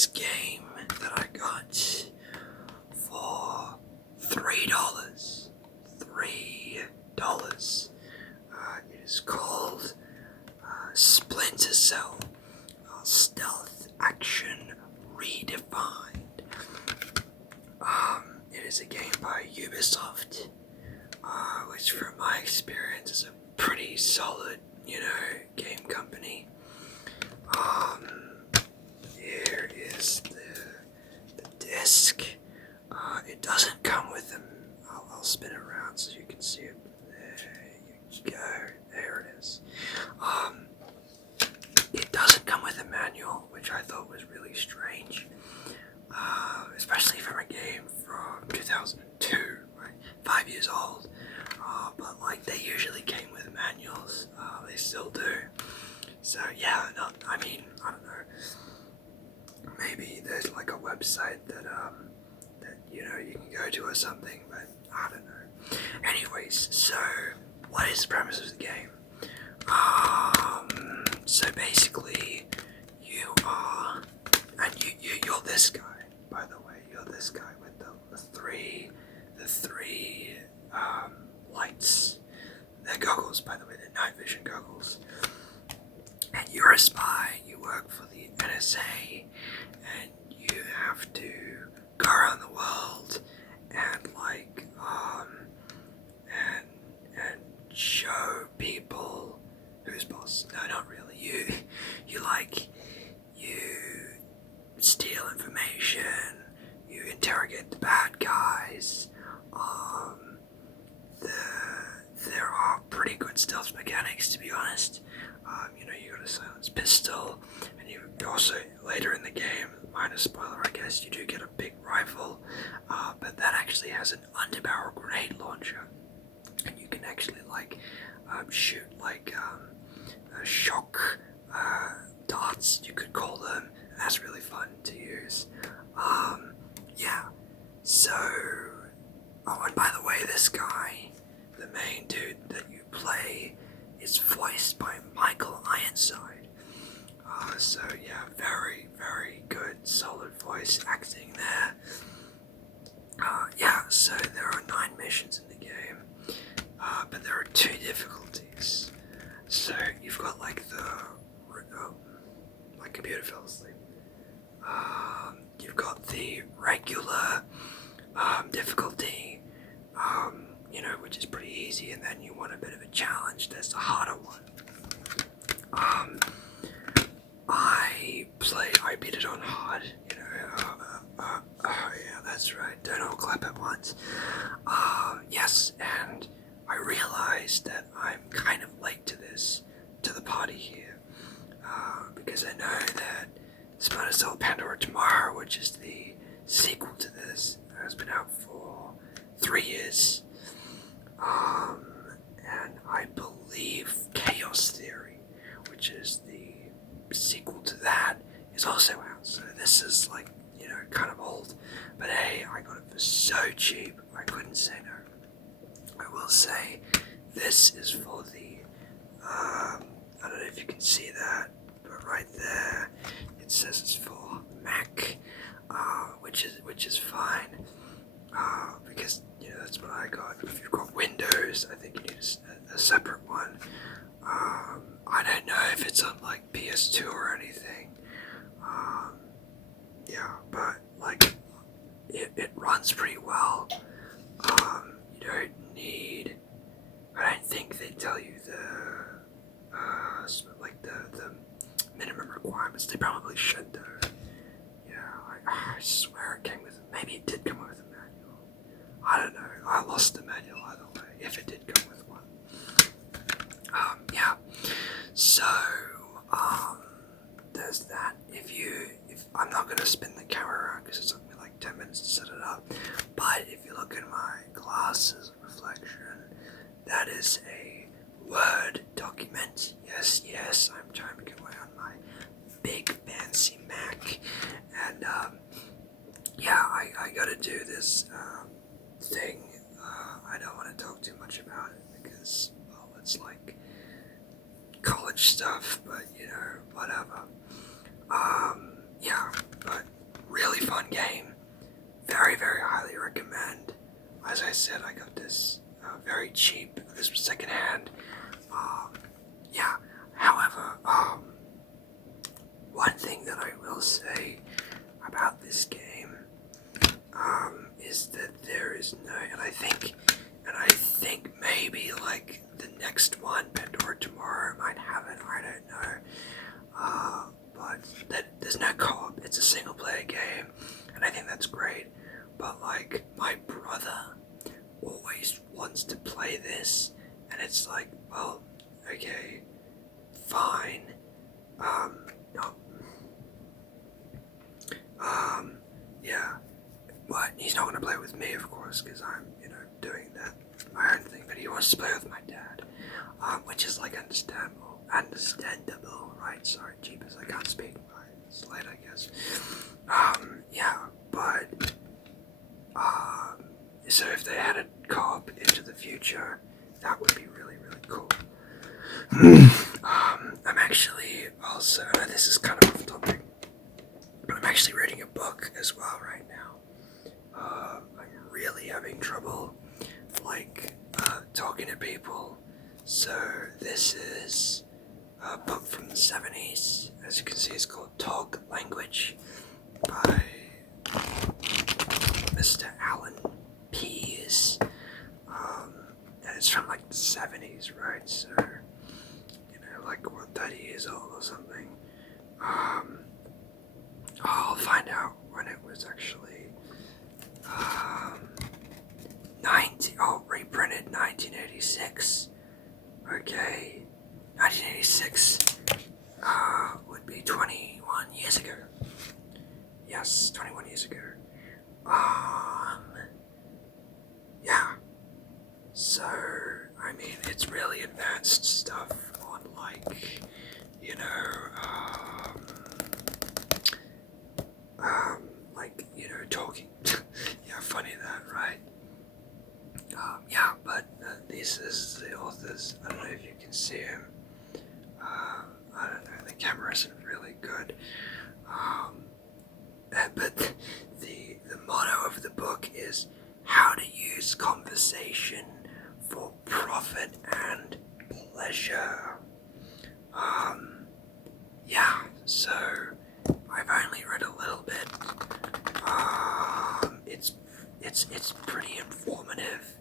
this game that I got for $3. $3. It is called Splinter Cell, Stealth Action Redefined. It is a game by Ubisoft, which from my experience is a pretty solid, game company. Here is the disc. It doesn't come with them. I'll spin it around so you can see it. There you go. There it is. It doesn't come with a manual, which I thought was really strange. Especially from a game from 2002, right? 5 years old. But they usually came with manuals. They still do. So yeah, I don't know. Maybe there's a website that you can go to or something, but I don't know. Anyways, so what is the premise of the game? So basically, you are, and you're this guy. By the way, you're this guy with the three lights. They're goggles, by the way. They're night vision goggles. And you're a spy. You work for the NSA, and you have to go around the world and and show people who's boss. No, not really. You steal information. You interrogate the bad guys. There are pretty good stealth mechanics, to be honest. You got a silenced pistol, and you also later in the game, minor spoiler, I guess, you do get a big rifle, but that actually has an underbarrel grenade launcher, and you can actually shoot shock darts, you could call them. And that's really fun to use. Yeah. So, and by the way, this guy, the main dude that you play, is voiced by Michael Ironside. So yeah, very, very good, solid voice acting there. Yeah, so there are 9 missions in the game, but there are 2 difficulties. So you've got my computer fell asleep. You've got the regular difficulty, which is pretty easy, and then you want a bit of a challenge. There's the harder one. I beat it on hard, yeah, that's right, don't all clap at once. Yes, and I realized that I'm kind of late to the party here, because I know that Splinter Cell Pandora Tomorrow, which is the sequel to this, has been out for 3 years, and I believe Chaos Theory, which is the sequel to that, is also out. So this is kind of old, but hey, I got it for so cheap, I couldn't say no. I will say this is for the I don't know if you can see that, but right there it says it's for Mac, which is fine, because that's what I got. If you've got Windows, I think you need a separate one. I don't know if it's on PS2 or anything. Yeah, but it runs pretty well. You don't need. I don't think they tell you the minimum requirements. They probably should though. Yeah, I swear it came with. Maybe it did come with a manual. I don't know. I lost the manual either way. If it did come with one. Yeah. So there's that. If I'm not gonna spin the camera around because it took me 10 minutes to set it up. But if you look at my glasses reflection, that is a Word document. Yes, I'm typing away on my big fancy Mac, and yeah, I gotta do this thing. I don't want to talk too much about it because, well, it's college stuff, but whatever. Yeah, but as I said, I got this very cheap. This was secondhand. Yeah. However, one thing that I will say about this game is that there is no, and I think maybe like the next one, Pandora Tomorrow, might have it. I don't know. But there's no co-op. It's a single player game, and I think that's great. But like my brother always wants to play this, and it's like, well, okay, fine. No. Yeah. But he's not gonna play with me, of course, because I'm, doing that my own thing. But he wants to play with my dad, which is like understandable, right? Sorry, jeepers, I can't speak. It's late, I guess. Yeah, but so if they had a co-op into the future, that would be really, really cool. I'm actually also, I know this is kind of off topic, but I'm actually reading a book as well right now. I'm really having trouble, talking to people. So this is a book from the 70s. As you can see, it's called Talk Language by Mr. Alan Pease. And it's from like the 70s, right? So, like 30 years old or something. I'll find out when it was actually reprinted 1986. Okay, 1986 would be 21 years ago. Yes, 21 years ago. Yeah. So, I mean, it's really advanced stuff on talking. Yeah, funny that, right? Yeah, but this is the authors. I don't know if you can see him. I don't know, the camera isn't really good. But the motto of the book is how to use conversation for profit and pleasure. Yeah, so I've only read a little bit. It's pretty informative.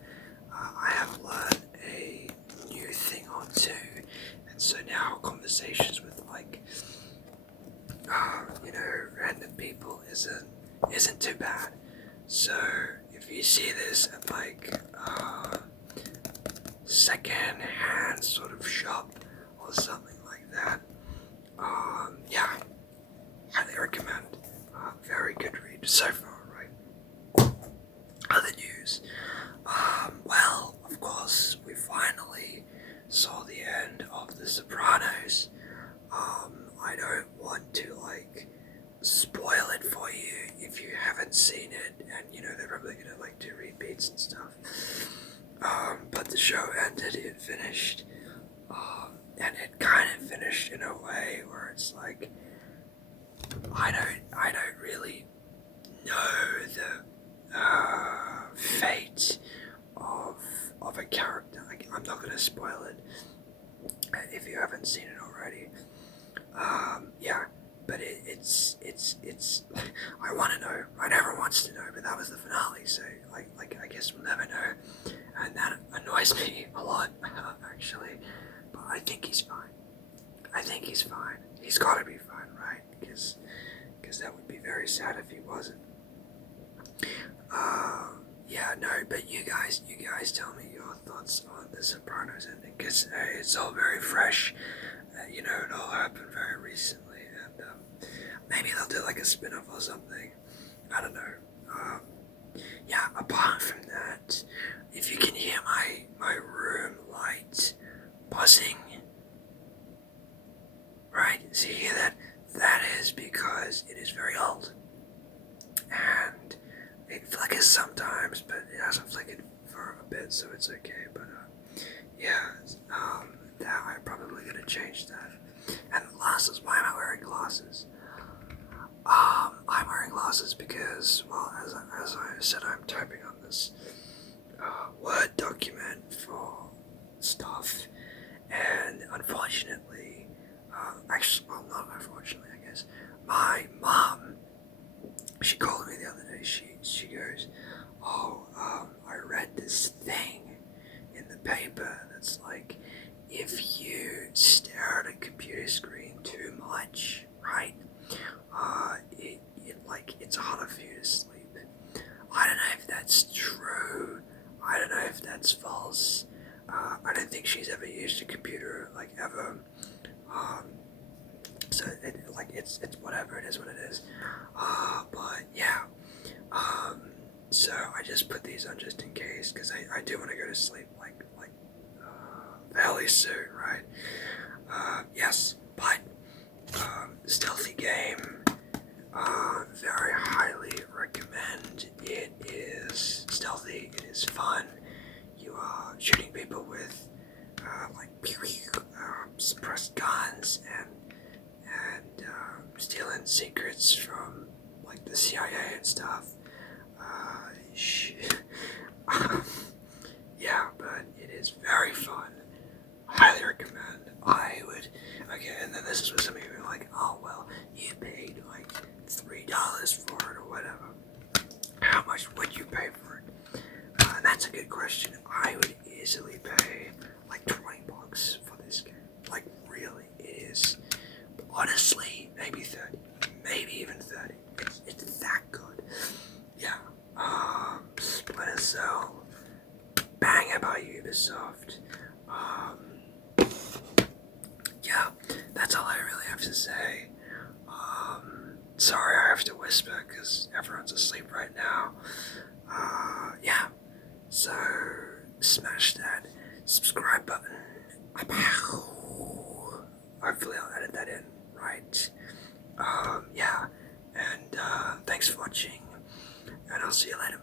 I have learned a new thing or two, and so now conversations with random people isn't too bad. So if you see this at second hand sort of shop or something like that, yeah, highly recommend. Very good read so far, right? Other news. Well, of course, we finally saw the end of the Sopranos. I don't want to spoil it for you if you haven't seen it, and they're probably gonna do repeats and stuff. But the show ended, it finished, and it kind of finished in a way where it's like I don't really know the fate of a character. I'm not gonna spoil it if you haven't seen it already. Yeah, but it's I want to know, right? Everyone wants to know, but that was the finale, so I guess we'll never know, and that annoys me a lot, actually. But I think he's fine. He's got to be fine, right? Because that would be very sad if he wasn't. Yeah, no, but you guys tell me your thoughts on the Sopranos ending, because it's all very fresh. It all happened very recently, and maybe they'll do a spin-off or something. I don't know. Yeah, apart from that, if you can hear my room light buzzing, right? So you hear that? That is because it is very old, and it flickers sometimes, but it hasn't flickered for a bit, so it's okay. But yeah, that I'm probably gonna change that. And glasses. Why am I wearing glasses? I'm wearing glasses because, well, as I said, I'm typing on this Word document for stuff, and unfortunately, actually, well, not unfortunately, I guess, my mom, she called me the other day. She goes, "Oh, I read this thing in the paper that's like, if you stare at a computer screen too much, right? It's harder for you to sleep." I don't know if that's true. I don't know if that's false. I don't think she's ever used a computer like ever. Um, so it's whatever, it is what it is. But yeah. So I just put these on just in case because I do want to go to sleep fairly soon, right? Yes, but stealthy game. Very highly recommend. It is stealthy. It is fun. You are shooting people with suppressed guns and stealing secrets from like the CIA and stuff. Yeah, but it is very fun. Highly recommend. I would. Okay, and then this is what some of you are like, oh well, you paid like $3 for it or whatever. How much would you pay for it? That's a good question. I would easily pay like $20 for this game. Like really, it is. Honestly, maybe 30, maybe even 30. It's that good. Yeah. Splinter Cell, banger by Ubisoft. Yeah, that's all I really have to say. Sorry I have to whisper because everyone's asleep right now. Yeah, so smash that subscribe button. Hopefully I'll edit that in right. Yeah, and thanks for watching, and I'll see you later.